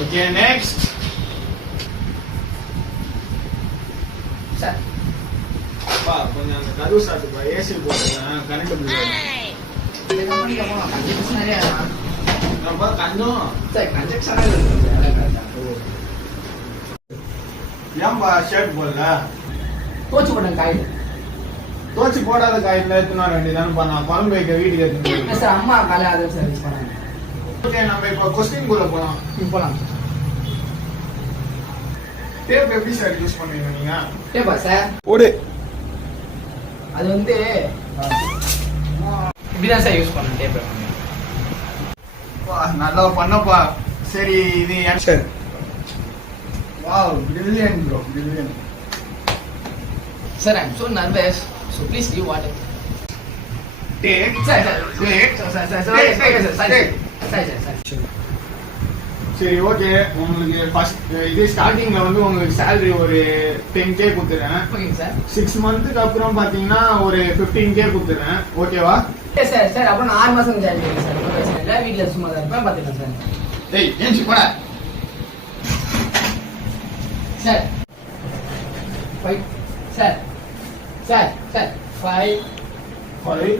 Okay next sir அப்பா கொஞ்சம் அந்த கதவு சாத்துப்பா ஏசி போட்டுருக்கேன் கரண்ட் பில் இந்த கம்பெனிக்கு போகலாம் கன்ஜெக்ஷன் நிறையா நம்ம கண்ணும் சார் கன்ஜெக்ஷனாக இருக்குது ஏன்பா ஷர்ட் போடல தோச்சு போட்டேன் காயில் தோச்சு போடாத காயில எடுத்துனா வேண்டியதானப்பா நான் குழம்பு வைக்க வீட்டுக்கு எடுத்துன்னு சார் அம்மா காலையில் அதை சர்வீஸ் பண்ணாங்க. ஓகே நம்ம இப்போ கொஸ்டின் குள்ள போலாம் போகலாம் சார். டேப் எப்படி சார் யூஸ் பண்ணுவீங்க நீங்க டேப்பா சார் ஓடு அது வந்து இப்படிதான் சார் யூஸ் பண்ணேன் டேப். நல்லா பண்ணப்பா சரி இது sir wow brilliant bro brilliant Sir, I'm so nervous. So please give water. Take Sir. Take சரி ஓகே உங்களுக்கு ஃபர்ஸ்ட் இது ஸ்டார்டிங்ல வந்து உங்களுக்கு salary ஒரு 10k கொடுத்துறேன். ஓகேங்க சார். 6 மந்த்க்கு அப்புறம் பாத்தீங்கன்னா ஒரு 15k கொடுத்துறேன். ஓகேவா? சார் சார் அப்புறம் 6 மாசம் ஜாயின் பண்ணுங்க சார். ஒன்றும் பிரச்சனை இல்லை. வீட்டில் சும்மா தான் இருப்பேன் பார்த்துக்கலாம் சார். டேய் ஏஞ்சி போடா. Sir 5 sir sir sir 5 5